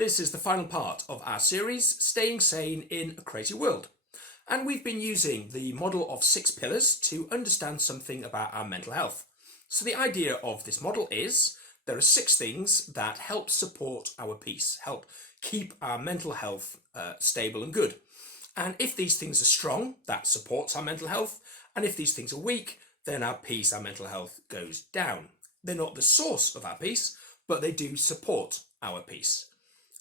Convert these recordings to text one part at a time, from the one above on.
This is the final part of our series, Staying Sane in a Crazy World. And we've been using the model of 6 pillars to understand something about our mental health. So the idea of this model is there are 6 things that help support our peace, help keep our mental health stable and good. And if these things are strong, that supports our mental health. And if these things are weak, then our peace, our mental health goes down. They're not the source of our peace, but they do support our peace.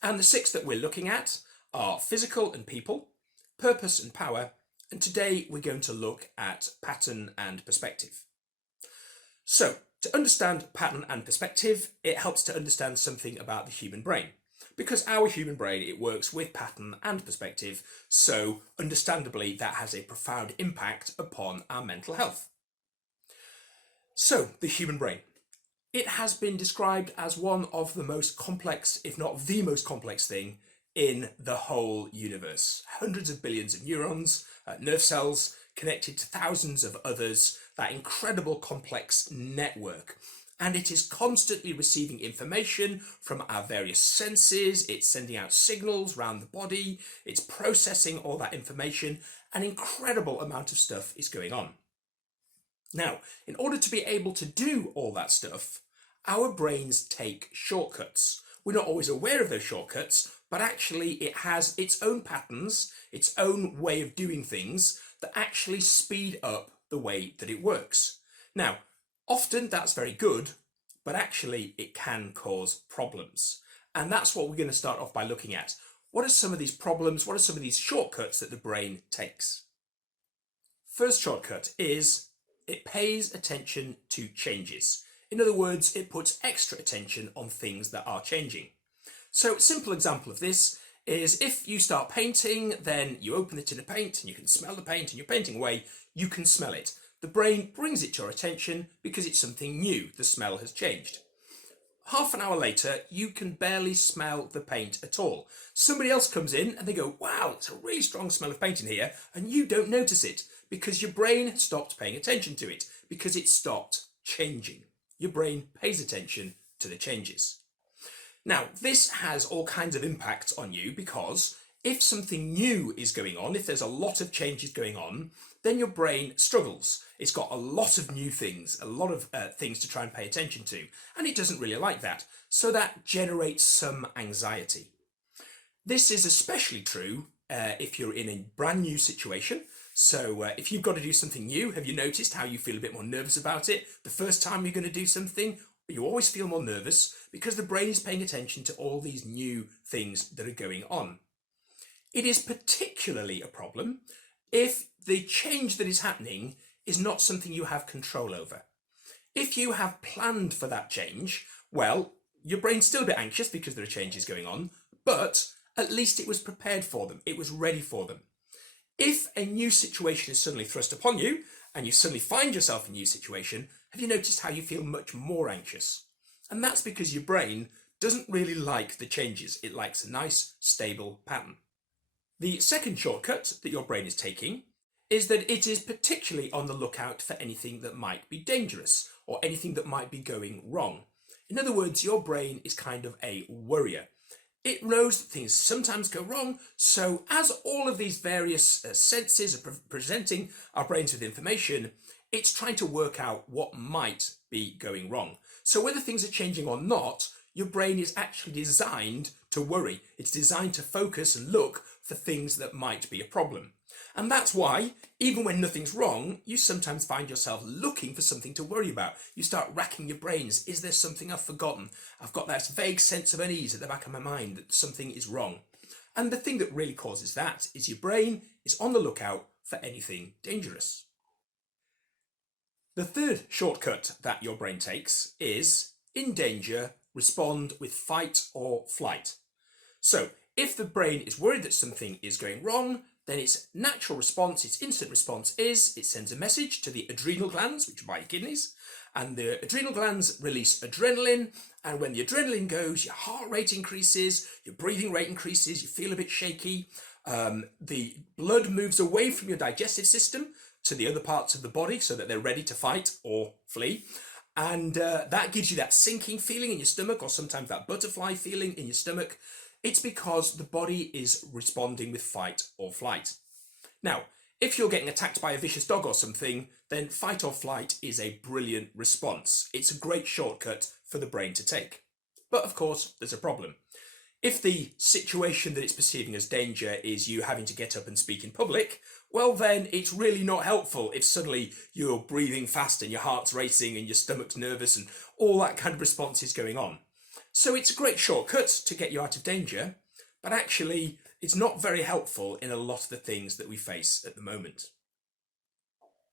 And the 6 that we're looking at are physical and people, purpose and power, and today we're going to look at pattern and perspective. So, to understand pattern and perspective, it helps to understand something about the human brain. Because our human brain, it works with pattern and perspective, so understandably that has a profound impact upon our mental health. So, the human brain. It has been described as one of the most complex, if not the most complex thing in the whole universe. Hundreds of billions of neurons, nerve cells, connected to thousands of others, that incredible complex network. And it is constantly receiving information from our various senses. It's sending out signals around the body. It's processing all that information. An incredible amount of stuff is going on. Now, in order to be able to do all that stuff, our brains take shortcuts. We're not always aware of those shortcuts, but actually it has its own patterns, its own way of doing things that actually speed up the way that it works. Now, often that's very good, but actually it can cause problems. And that's what we're going to start off by looking at. What are some of these problems? What are some of these shortcuts that the brain takes? First shortcut is it pays attention to changes. In other words, it puts extra attention on things that are changing. So a simple example of this is if you start painting, then you open the tin of paint and you can smell the paint and you're painting away, you can smell it. The brain brings it to your attention because it's something new. The smell has changed. Half an hour later, you can barely smell the paint at all. Somebody else comes in and they go, wow, it's a really strong smell of paint in here, and you don't notice it because your brain stopped paying attention to it, because it stopped changing. Your brain pays attention to the changes. Now, this has all kinds of impacts on you because if something new is going on, if there's a lot of changes going on, then your brain struggles. It's got a lot of new things, a lot of things to try and pay attention to, and it doesn't really like that. So that generates some anxiety. This is especially true if you're in a brand new situation. So if you've got to do something new, have you noticed how you feel a bit more nervous about it? The first time you're going to do something, you always feel more nervous because the brain is paying attention to all these new things that are going on. It is particularly a problem if the change that is happening is not something you have control over. If you have planned for that change, well, your brain's still a bit anxious because there are changes going on, but at least it was prepared for them. It was ready for them. If a new situation is suddenly thrust upon you and you suddenly find yourself in a new situation, have you noticed how you feel much more anxious? And that's because your brain doesn't really like the changes. It likes a nice, stable pattern. The second shortcut that your brain is taking is that it is particularly on the lookout for anything that might be dangerous or anything that might be going wrong. In other words, your brain is kind of a worrier. It knows that things sometimes go wrong, so as all of these various senses are presenting our brains with information, it's trying to work out what might be going wrong. So whether things are changing or not, your brain is actually designed to worry. It's designed to focus and look for things that might be a problem. And that's why, even when nothing's wrong, you sometimes find yourself looking for something to worry about. You start racking your brains. Is there something I've forgotten? I've got that vague sense of unease at the back of my mind that something is wrong. And the thing that really causes that is your brain is on the lookout for anything dangerous. The third shortcut that your brain takes is, in danger, respond with fight or flight. So, if the brain is worried that something is going wrong, then its natural response, its instant response is it sends a message to the adrenal glands, which are by your kidneys, and the adrenal glands release adrenaline, and when the adrenaline goes, your heart rate increases, your breathing rate increases, you feel a bit shaky, the blood moves away from your digestive system to the other parts of the body so that they're ready to fight or flee, and that gives you that sinking feeling in your stomach, or sometimes that butterfly feeling in your stomach. It's because the body is responding with fight or flight. Now, if you're getting attacked by a vicious dog or something, then fight or flight is a brilliant response. It's a great shortcut for the brain to take. But of course, there's a problem. If the situation that it's perceiving as danger is you having to get up and speak in public, well then it's really not helpful if suddenly you're breathing fast and your heart's racing and your stomach's nervous and all that kind of response is going on. So it's a great shortcut to get you out of danger, but actually it's not very helpful in a lot of the things that we face at the moment.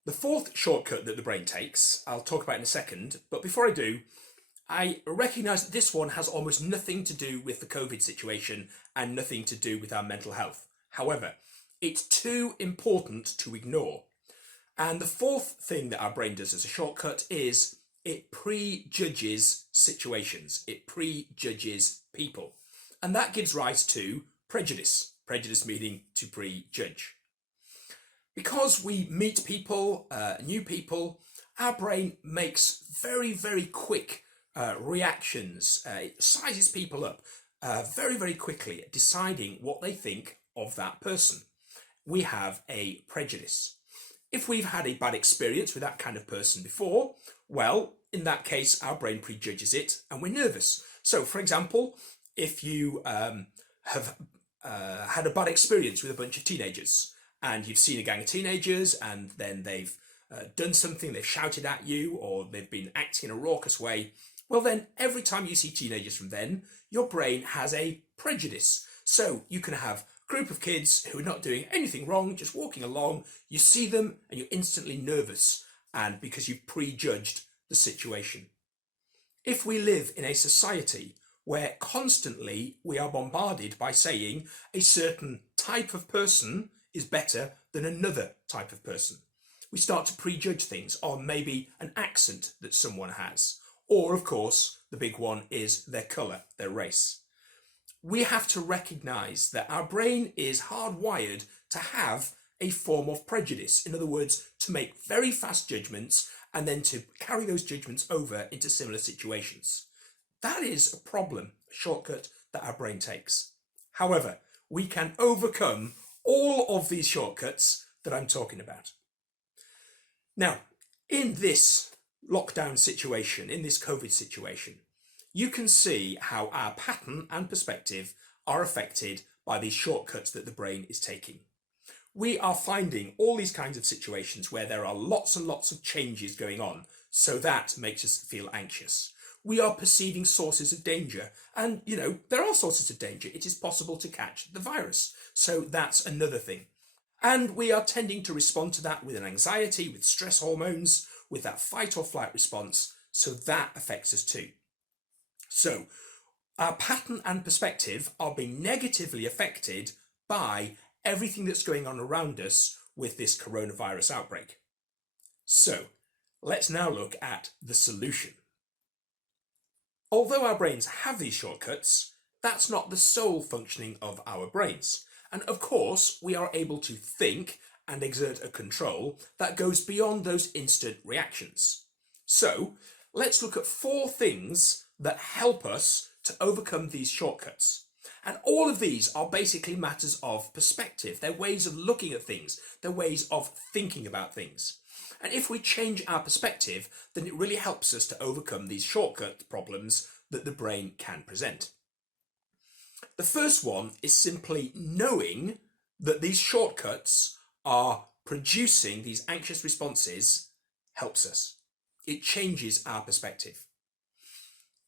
The fourth shortcut that the brain takes, I'll talk about in a second, but before I do, I recognise that this one has almost nothing to do with the COVID situation and nothing to do with our mental health. However, it's too important to ignore. And the fourth thing that our brain does as a shortcut is it prejudges situations. It prejudges people. And that gives rise to prejudice. Prejudice meaning to prejudge. Because we meet people, new people, our brain makes very, very quick reactions. It sizes people up very, very quickly, deciding what they think of that person. We have a prejudice. If we've had a bad experience with that kind of person before, well, in that case, our brain prejudges it and we're nervous. So, for example, if you have had a bad experience with a bunch of teenagers and you've seen a gang of teenagers and then they've done something, they've shouted at you or they've been acting in a raucous way, well then every time you see teenagers from then, your brain has a prejudice. So you can have a group of kids who are not doing anything wrong, just walking along, you see them and you're instantly nervous, and because you've prejudged the situation. If we live in a society where constantly we are bombarded by saying a certain type of person is better than another type of person, we start to prejudge things on maybe an accent that someone has. Or, of course, the big one is their colour, their race. We have to recognise that our brain is hardwired to have a form of prejudice. In other words, to make very fast judgments and then to carry those judgments over into similar situations. That is a problem, a shortcut that our brain takes. However, we can overcome all of these shortcuts that I'm talking about. Now, in this lockdown situation, in this COVID situation, you can see how our pattern and perspective are affected by these shortcuts that the brain is taking. We are finding all these kinds of situations where there are lots and lots of changes going on, so that makes us feel anxious. We are perceiving sources of danger, and there are sources of danger. It is possible to catch the virus, so that's another thing. And we are tending to respond to that with an anxiety, with stress hormones, with that fight or flight response, so that affects us too. So our pattern and perspective are being negatively affected by everything that's going on around us with this coronavirus outbreak. So let's now look at the solution. Although our brains have these shortcuts, that's not the sole functioning of our brains. And of course, we are able to think and exert a control that goes beyond those instant reactions. So let's look at 4 things that help us to overcome these shortcuts. And all of these are basically matters of perspective. They're ways of looking at things. They're ways of thinking about things. And if we change our perspective, then it really helps us to overcome these shortcut problems that the brain can present. The first one is simply knowing that these shortcuts are producing these anxious responses helps us. It changes our perspective.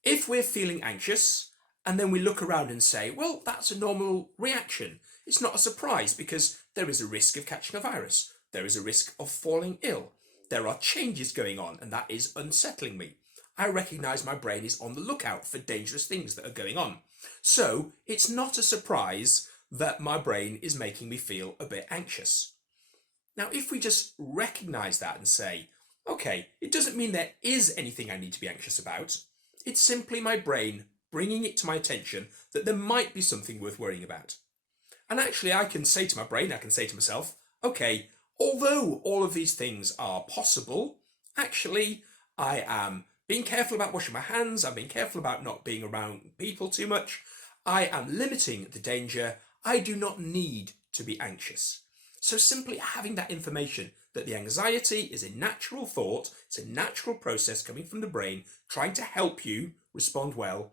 If we're feeling anxious and then we look around and say, well, that's a normal reaction. It's not a surprise because there is a risk of catching a virus. There is a risk of falling ill. There are changes going on and that is unsettling me. I recognise my brain is on the lookout for dangerous things that are going on. So it's not a surprise that my brain is making me feel a bit anxious. Now, if we just recognise that and say, okay, it doesn't mean there is anything I need to be anxious about. It's simply my brain bringing it to my attention that there might be something worth worrying about. And actually, I can say to my brain, I can say to myself, okay, although all of these things are possible, actually, I am being careful about washing my hands. I'm being careful about not being around people too much. I am limiting the danger. I do not need to be anxious. So simply having that information that the anxiety is a natural thought, it's a natural process coming from the brain trying to help you respond well,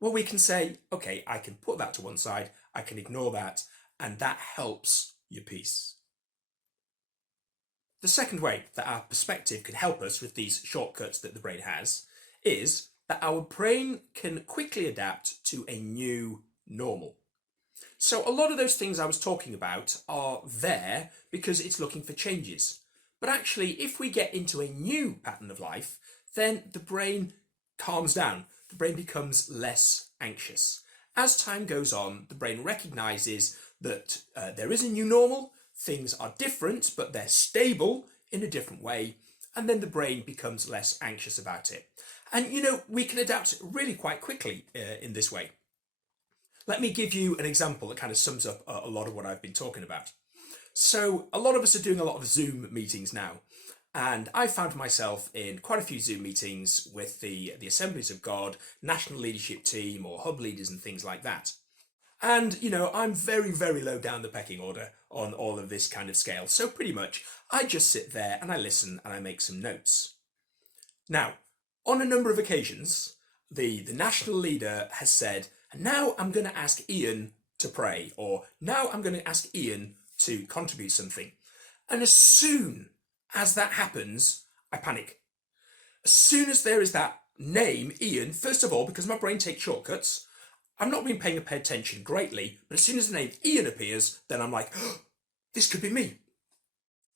well, we can say, okay, I can put that to one side, I can ignore that, and that helps your peace. The second way that our perspective can help us with these shortcuts that the brain has is that our brain can quickly adapt to a new normal. So a lot of those things I was talking about are there because it's looking for changes. But actually, if we get into a new pattern of life, then the brain calms down. The brain becomes less anxious. As time goes on, the brain recognizes that there is a new normal, things are different, but they're stable in a different way, and then the brain becomes less anxious about it. And we can adapt really quite quickly in this way. Let me give you an example that kind of sums up a lot of what I've been talking about. So a lot of us are doing a lot of Zoom meetings now, and I found myself in quite a few Zoom meetings with the Assemblies of God, National Leadership Team, or Hub leaders and things like that. And, I'm very, very low down the pecking order on all of this kind of scale. So pretty much, I just sit there and I listen and I make some notes. Now, on a number of occasions, the national leader has said, now I'm going to ask Ian to pray, or now I'm going to ask Ian to contribute something. And as soon as that happens, I panic. As soon as there is that name, Ian, first of all, because my brain takes shortcuts, I've not been paying attention greatly, but as soon as the name Ian appears, then I'm like, oh, this could be me.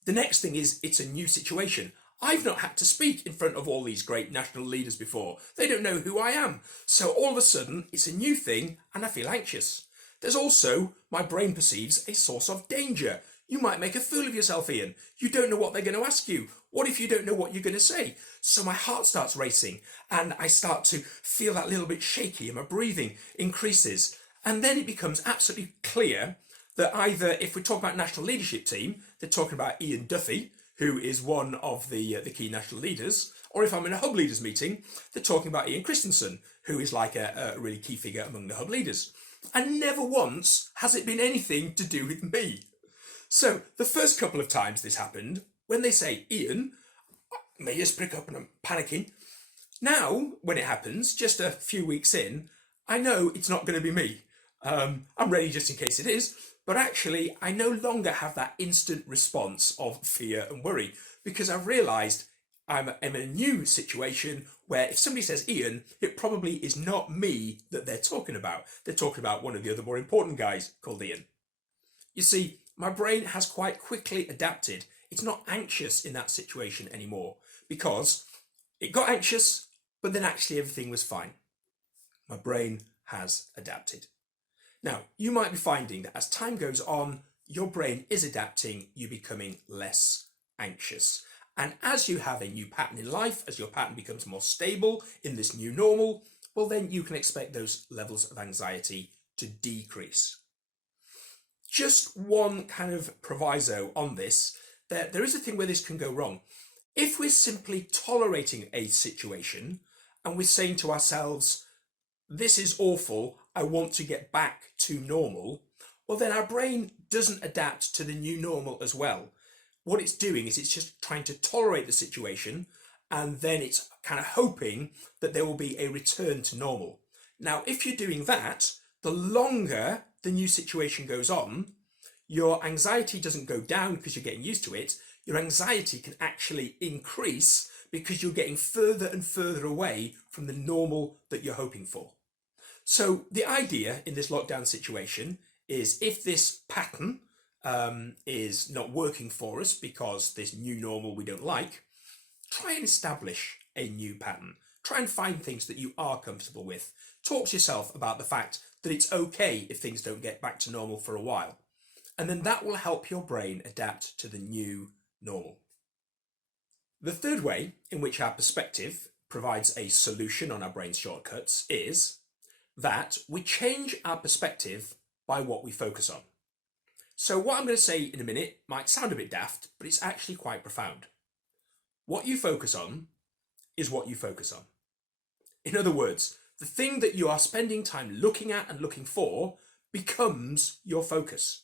The next thing is it's a new situation. I've not had to speak in front of all these great national leaders before. They don't know who I am. So all of a sudden, it's a new thing and I feel anxious. There's also, my brain perceives a source of danger. You might make a fool of yourself, Ian. You don't know what they're going to ask you. What if you don't know what you're going to say? So my heart starts racing and I start to feel that little bit shaky and my breathing increases. And then it becomes absolutely clear that either, if we talk about National Leadership Team, they're talking about Ian Duffy, who is one of the key national leaders, or if I'm in a Hub Leaders meeting, they're talking about Ian Christensen, who is like a really key figure among the Hub Leaders. And never once has it been anything to do with me. So the first couple of times this happened, when they say Ian, my ears prick up and I'm panicking. Now, when it happens, just a few weeks in, I know it's not going to be me. I'm ready just in case it is, but actually I no longer have that instant response of fear and worry because I've realised I'm in a new situation where if somebody says Ian, it probably is not me that they're talking about. They're talking about one of the other more important guys called Ian. You see, my brain has quite quickly adapted. It's not anxious in that situation anymore because it got anxious, but then actually everything was fine. My brain has adapted. Now, you might be finding that as time goes on, your brain is adapting, you're becoming less anxious. And as you have a new pattern in life, as your pattern becomes more stable in this new normal, well, then you can expect those levels of anxiety to decrease. Just one kind of proviso on this, there is a thing where this can go wrong. If we're simply tolerating a situation and we're saying to ourselves, this is awful, I want to get back to normal, well then our brain doesn't adapt to the new normal as well. What it's doing is it's just trying to tolerate the situation and then it's kind of hoping that there will be a return to normal. Now, if you're doing that, the longer the new situation goes on, your anxiety doesn't go down because you're getting used to it. Your anxiety can actually increase because you're getting further and further away from the normal that you're hoping for. So the idea in this lockdown situation is if this pattern is not working for us because this new normal we don't like, try and establish a new pattern. Try and find things that you are comfortable with. Talk to yourself about the fact that it's okay if things don't get back to normal for a while. And then that will help your brain adapt to the new normal. The third way in which our perspective provides a solution on our brain's shortcuts is that we change our perspective by what we focus on. So what I'm going to say in a minute might sound a bit daft, but it's actually quite profound. What you focus on is what you focus on. In other words, The thing that you are spending time looking at and looking for becomes your focus.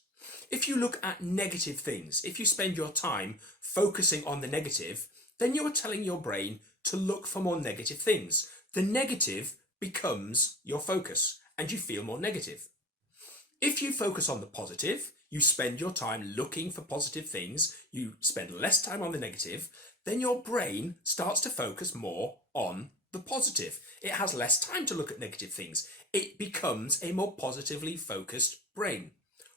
If you look at negative things, if you spend your time focusing on the negative, then you are telling your brain to look for more negative things. The negative becomes your focus and you feel more negative. If you focus on the positive, you spend your time looking for positive things, you spend less time on the negative, then your brain starts to focus more on the positive. It has less time to look at negative things. It becomes a more positively focused brain.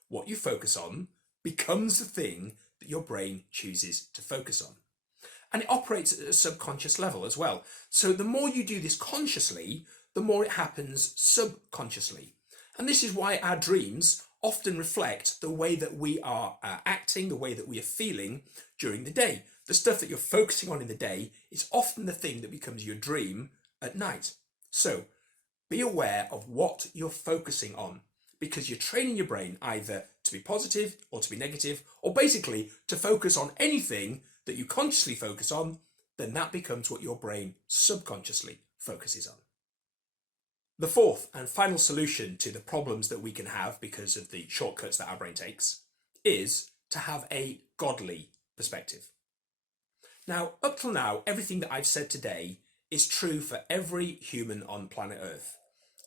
What you focus on becomes the thing that your brain chooses to focus on. And it operates at a subconscious level as well. So the more you do this consciously, the more it happens subconsciously. And this is why our dreams often reflect the way that we are acting, the way that we are feeling during the day. The stuff that you're focusing on in the day is often the thing that becomes your dream at night. So be aware of what you're focusing on, because you're training your brain either to be positive or to be negative, or basically to focus on anything that you consciously focus on, then that becomes what your brain subconsciously focuses on. The fourth and final solution to the problems that we can have because of the shortcuts that our brain takes is to have a godly perspective. Now, up till now, everything that I've said today is true for every human on planet Earth.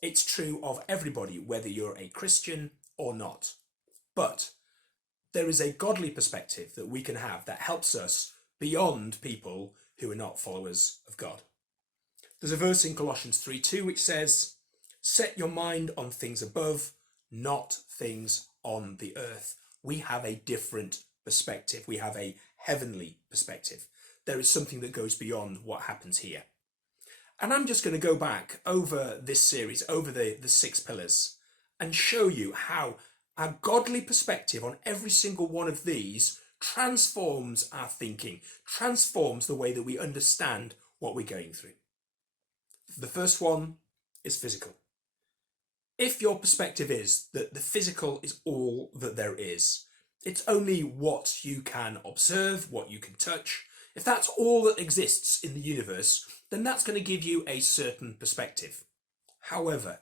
It's true of everybody, whether you're a Christian or not. But there is a godly perspective that we can have that helps us beyond people who are not followers of God. There's a verse in Colossians 3:2 which says, "Set your mind on things above, not things on the earth." We have a different perspective. We have a heavenly perspective. There is something that goes beyond what happens here. And I'm just going to go back over this series, over the 6 pillars, and show you how our godly perspective on every single one of these transforms our thinking, transforms the way that we understand what we're going through. The first one is physical. If your perspective is that the physical is all that there is, it's only what you can observe, what you can touch, if that's all that exists in the universe, then that's going to give you a certain perspective. However,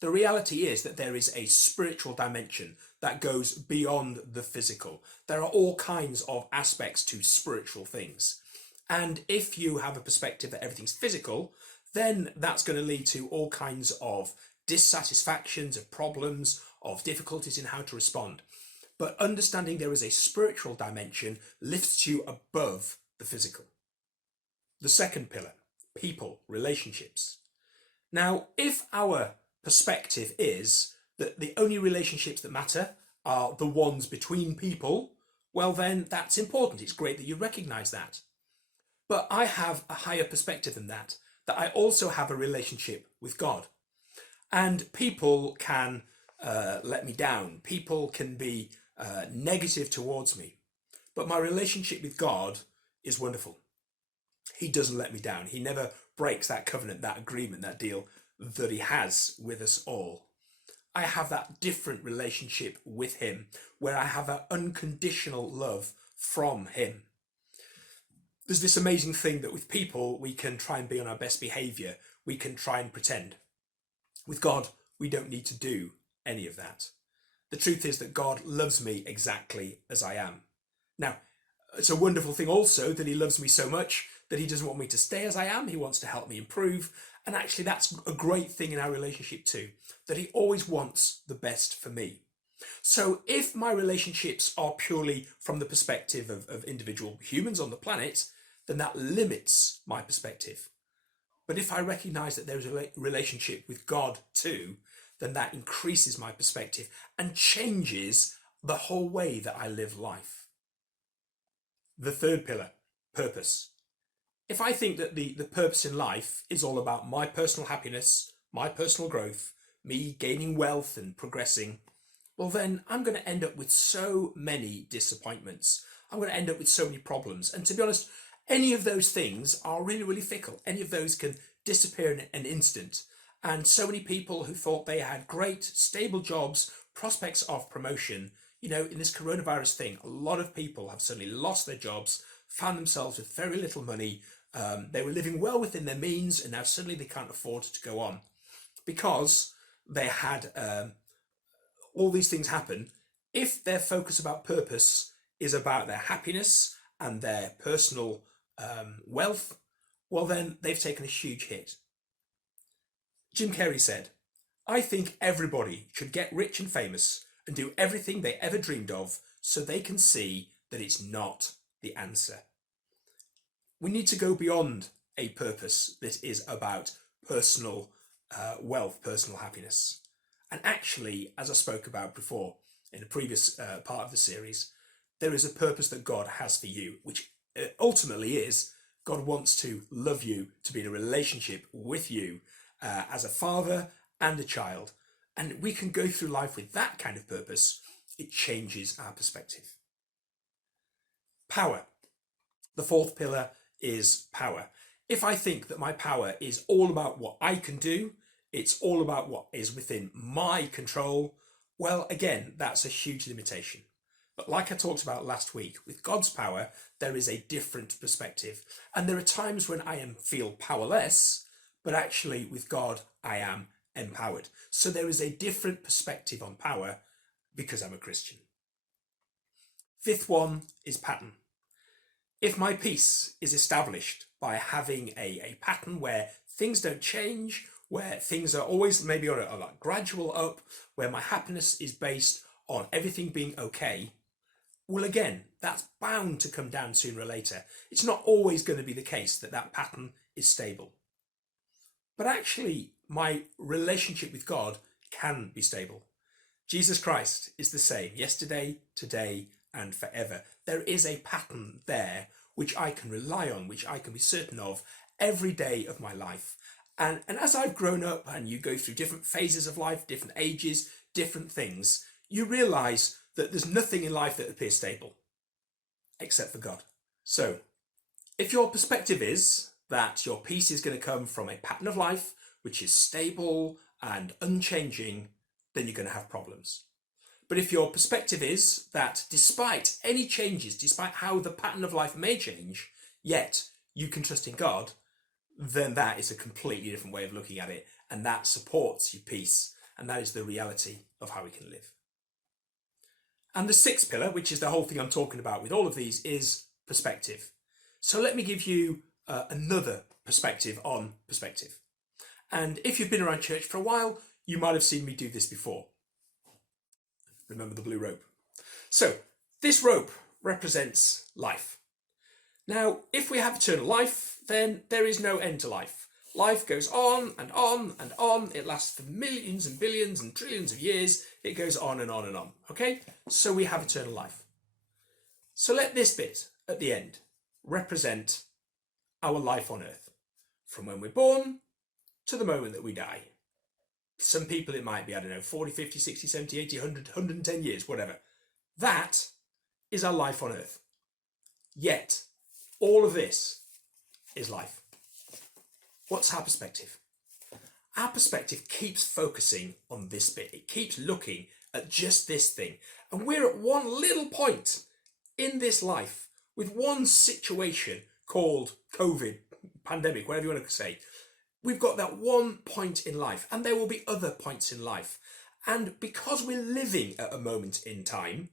the reality is that there is a spiritual dimension that goes beyond the physical. There are all kinds of aspects to spiritual things. And if you have a perspective that everything's physical, then that's going to lead to all kinds of dissatisfactions, of problems, of difficulties in how to respond. But understanding there is a spiritual dimension lifts you above the physical. The second pillar, people, relationships. Now, if our perspective is that the only relationships that matter are the ones between people, well then that's important. It's great that you recognize that. But I have a higher perspective than that I also have a relationship with God. And people can let me down. People can be negative towards me. But my relationship with God is wonderful. He doesn't let me down. He never breaks that covenant, that agreement, that deal that he has with us all. I have that different relationship with him where I have an unconditional love from him. There's this amazing thing that with people, we can try and be on our best behavior. We can try and pretend. With God, we don't need to do any of that. The truth is that God loves me exactly as I am. Now, it's a wonderful thing also that he loves me so much that he doesn't want me to stay as I am. He wants to help me improve. And actually, that's a great thing in our relationship too, that he always wants the best for me. So if my relationships are purely from the perspective of individual humans on the planet, then that limits my perspective. But if I recognize that there's a relationship with God too, then that increases my perspective and changes the whole way that I live life. The third pillar, purpose. If I think that the purpose in life is all about my personal happiness, my personal growth, me gaining wealth and progressing, well then I'm going to end up with so many disappointments. I'm going to end up with so many problems. And to be honest, any of those things are really, really fickle. Any of those can disappear in an instant. And so many people who thought they had great, stable jobs, prospects of promotion, in this coronavirus thing, a lot of people have suddenly lost their jobs, found themselves with very little money. They were living well within their means, and now suddenly they can't afford to go on. because they had all these things happen. If their focus about purpose is about their happiness and their personal wealth, well, then they've taken a huge hit. Jim Carrey said, "I think everybody should get rich and famous and do everything they ever dreamed of so they can see that it's not the answer." We need to go beyond a purpose that is about personal wealth, personal happiness. And actually, as I spoke about before in a previous part of the series, there is a purpose that God has for you, which ultimately is God wants to love you, to be in a relationship with you as a father and a child. And we can go through life with that kind of purpose. It changes our perspective. Power. The fourth pillar is power. If I think that my power is all about what I can do, it's all about what is within my control, well, again, that's a huge limitation. But like I talked about last week, with God's power, there is a different perspective. And there are times when I feel powerless, but actually with God, I am empowered. So there is a different perspective on power because I'm a Christian. Fifth one is pattern. If my peace is established by having a pattern where things don't change, where things are always maybe on a like gradual up, where my happiness is based on everything being okay, well, again, that's bound to come down sooner or later. It's not always going to be the case that that pattern is stable. But actually, my relationship with God can be stable. Jesus Christ is the same yesterday, today, and forever. There is a pattern there which I can rely on, which I can be certain of every day of my life. And as I've grown up and you go through different phases of life, different ages, different things, you realize that there's nothing in life that appears stable except for God. So if your perspective is that your peace is going to come from a pattern of life which is stable and unchanging, then you're going to have problems. But if your perspective is that despite any changes, despite how the pattern of life may change, yet you can trust in God, then that is a completely different way of looking at it. And that supports your peace. And that is the reality of how we can live. And the sixth pillar, which is the whole thing I'm talking about with all of these, is perspective. So let me give you another perspective on perspective. And if you've been around church for a while, you might have seen me do this before. Remember the blue rope. So this rope represents life. Now, if we have eternal life, then there is no end to life. Life goes on and on and on. It lasts for millions and billions and trillions of years. It goes on and on and on. Okay? So we have eternal life. So let this bit at the end represent our life on earth. From when we're born to the moment that we die. Some people it might be, 40, 50, 60, 70, 80, 100, 110 years, whatever. That is our life on earth. Yet, all of this is life. What's our perspective? Our perspective keeps focusing on this bit. It keeps looking at just this thing. And we're at one little point in this life with one situation called COVID, pandemic, whatever you want to say. We've got that one point in life, and there will be other points in life. And because we're living at a moment in time,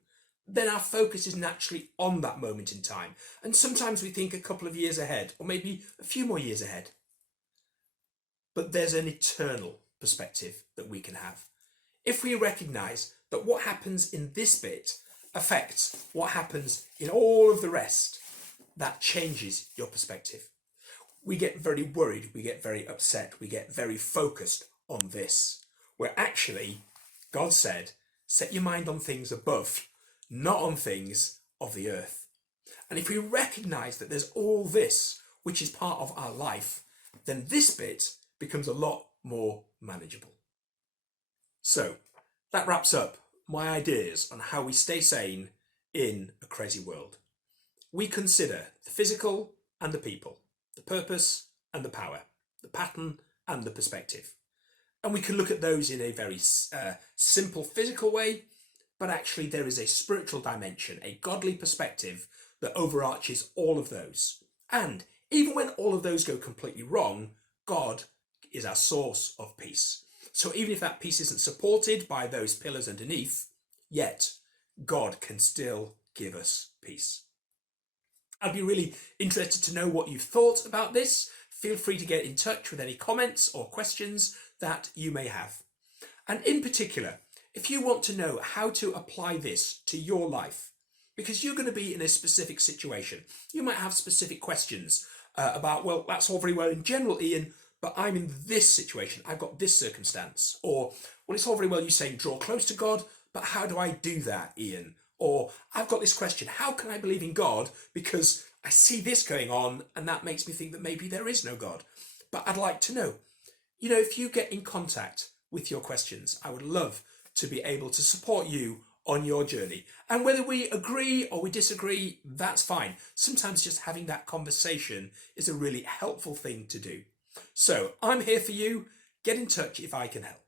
then our focus is naturally on that moment in time. And sometimes we think a couple of years ahead, or maybe a few more years ahead. But there's an eternal perspective that we can have. If we recognise that what happens in this bit affects what happens in all of the rest, that changes your perspective. We get very worried, we get very upset, we get very focused on this, where actually God said, set your mind on things above, not on things of the earth. And if we recognise that there's all this, which is part of our life, then this bit becomes a lot more manageable. So that wraps up my ideas on how we stay sane in a crazy world. We consider the physical and the people, the purpose and the power, the pattern and the perspective. And we can look at those in a very simple physical way, but actually there is a spiritual dimension, a godly perspective that overarches all of those. And even when all of those go completely wrong, God is our source of peace. So even if that peace isn't supported by those pillars underneath, yet God can still give us peace. I'd be really interested to know what you've thought about this. Feel free to get in touch with any comments or questions that you may have. And in particular, if you want to know how to apply this to your life, because you're going to be in a specific situation, you might have specific questions about, well, that's all very well in general, Ian, but I'm in this situation, I've got this circumstance. Or, well, it's all very well you saying draw close to God, but how do I do that, Ian? Or, I've got this question, how can I believe in God because I see this going on and that makes me think that maybe there is no God. But I'd like to know. You know, if you get in contact with your questions, I would love to be able to support you on your journey. And whether we agree or we disagree, that's fine. Sometimes just having that conversation is a really helpful thing to do. So I'm here for you. Get in touch if I can help.